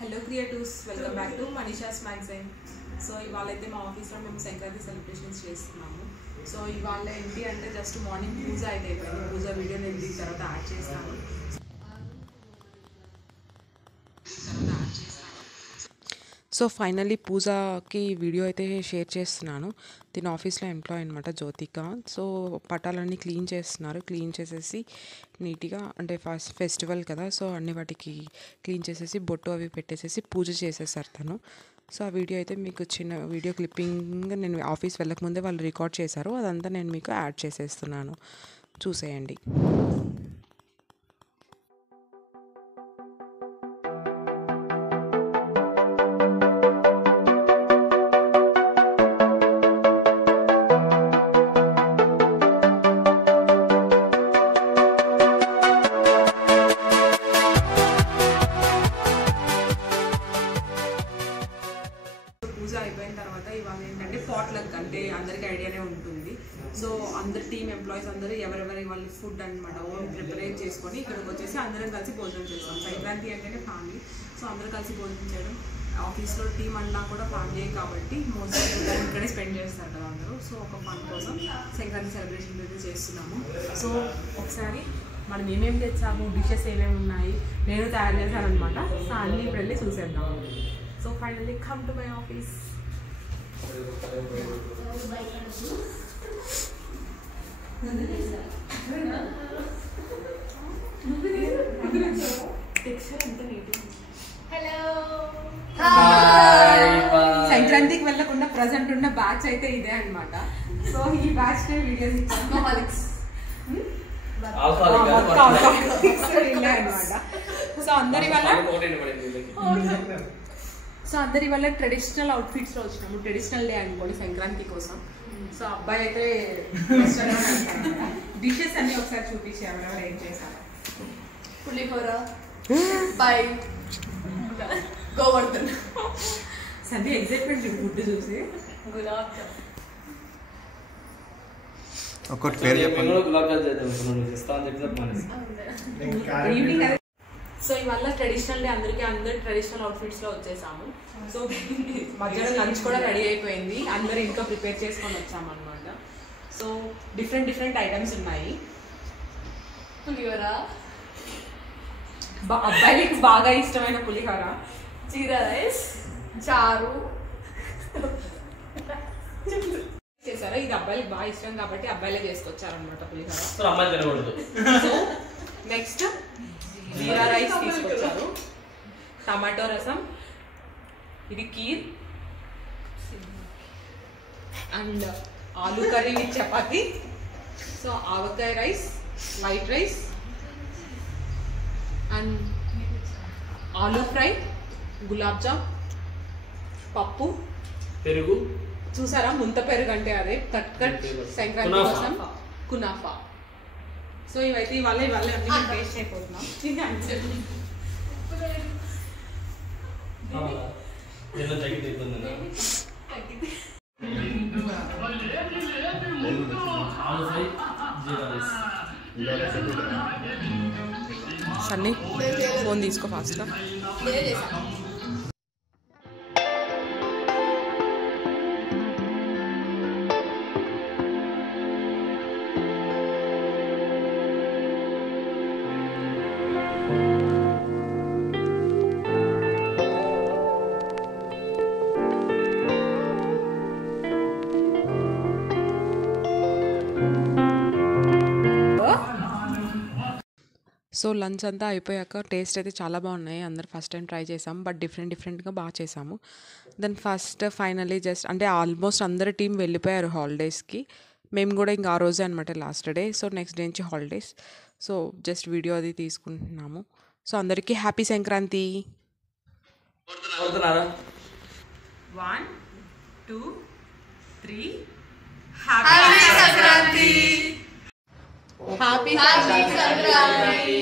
Hello creatives, welcome back to Manisha's magazine. So ఇవాళ అయితే మా ఆఫీస్లో మేము సంక్రాంతి సెలబ్రేషన్స్ చేస్తున్నాము. సో ఇవాళ ఏంటి అంటే జస్ట్ మార్నింగ్ పూజ అయితే అయిపోయింది. పూజ వీడియో నేను దీని తర్వాత యాడ్ చేస్తాను. సో ఫైనల్లీ పూజకి వీడియో అయితే షేర్ చేస్తున్నాను. దీని ఆఫీస్లో ఎంప్లాయ్ అనమాట, జ్యోతిక. సో పటాలన్నీ క్లీన్ చేస్తున్నారు. క్లీన్ చేసేసి నీట్గా, అంటే ఫెస్టివల్ కదా, సో అన్ని వాటికి క్లీన్ చేసేసి బొట్టు అవి పెట్టేసేసి పూజ చేసేసారు తను. సో ఆ వీడియో అయితే మీకు చిన్న వీడియో క్లిప్పింగ్ నేను ఆఫీస్ వెళ్ళకముందే వాళ్ళు రికార్డ్ చేశారు. అదంతా నేను మీకు యాడ్ చేసేస్తున్నాను, చూసేయండి. పూజ అయిపోయిన తర్వాత ఇవాళ ఏంటంటే పాట్లక్, అంటే అందరికీ ఐడియానే ఉంటుంది. సో అందరు టీమ్ ఎంప్లాయీస్ అందరూ ఎవరెవరి వాళ్ళ ఫుడ్ అనమాట ఓన్ ప్రిపేర్ చేసుకొని ఇక్కడికి వచ్చేసి అందరం కలిసి భోజనం చేస్తాం. సంక్రాంతి అంటేనే ఫ్యామిలీ, సో అందరూ కలిసి భోజనం చేయడం. ఆఫీస్లో టీం అన్నా కూడా ఫ్యామిలీ కాబట్టి మోస్ట్లీ ఇక్కడే స్పెండ్ చేస్తారు కదా అందరూ. సో ఒక ఫన్ కోసం సంక్రాంతి సెలబ్రేషన్ అయితే చేస్తున్నాము. సో ఒకసారి మనం ఏమేమి తెచ్చాము, డిషెస్ ఏమేమి ఉన్నాయి, నేను తయారు చేశాను అనమాట. సో అన్నీ ఇప్పుడు వెళ్ళి చూసేద్దాము. So finally come to my office. Hello. సంక్రాంతికి వెళ్ళకుండా ప్రజెంట్ ఉన్న బ్యాచ్ అయితే ఇదే అనమాట. సో ఈ బ్యాచ్ నే వీడియోస్ ఇచ్చాను అనమాట. సో అందరి వల్ల ట్రెడిషనల్ అవుట్ఫిట్స్లో వచ్చినాము. ట్రెడిషనల్ డే అనుకోండి సంక్రాంతి కోసం. సో అబ్బాయి అయితే డిషెస్ అన్ని ఒకసారి చూపించి ఎవరెవరు ఏం చేశారు. Pulihora, by Govardhan, Sandhya excitement food చూసి. గులాబ్ జామ్. ఒక్కటి పేరు చెప్పండి. ఈవినింగ్ సో ఇవాళ ట్రెడిషనల్ డే, అందరు ట్రెడిషనల్ అవుట్ఫిట్స్లో వచ్చేసాము. సో మధ్యాహ్నం లంచ్ కూడా రెడీ అయిపోయింది. అందరు ఇంట్లో ప్రిపేర్ చేసుకొని వచ్చాము అనమాట. సో డిఫరెంట్ ఐటమ్స్ ఉన్నాయి. పులిహోర, అబ్బాయికి బాగా ఇష్టమైన పులిహోర, జీరా రైస్, చారు చేశారు. ఇది అబ్బాయిలకు బాగా ఇష్టం కాబట్టి అబ్బాయిలే చేసుకొచ్చారనమాట pulihora. So next jeera rice తీసుకొచ్చారు, టమాటో రసం, ఇది kheer and aloo curry with chapati. So avakaya rice, white rice and aloo fry, gulab jam, పప్పు, పెరుగు. చూసారా ముంత పెరుగు అంటే అదే కట్ సంక్రాంతి కోసం కునాఫా. సో ఇవైతే ఇవాళ అన్ని టేస్ట్ అయిపోతున్నాం. సన్నీ ఫోన్ తీసుకో ఫాస్ట్గా. సో లంచ్ అంతా అయిపోయాక టేస్ట్ అయితే చాలా బాగున్నాయి. అందరు ఫస్ట్ టైం ట్రై చేసాము, బట్ డిఫరెంట్గా బాగా చేసాము. దెన్ ఫైనలీ జస్ట్ అంటే ఆల్మోస్ట్ అందరు టీం వెళ్ళిపోయారు హాలిడేస్కి. మేము కూడా ఇంకా ఆ రోజే అనమాట last day. So next day నుంచి హాలిడేస్. సో జస్ట్ వీడియో అది తీసుకుంటున్నాము. సో అందరికీ happy Sankranti. 1 2 3 happy Sankranti. Happy Sankranti.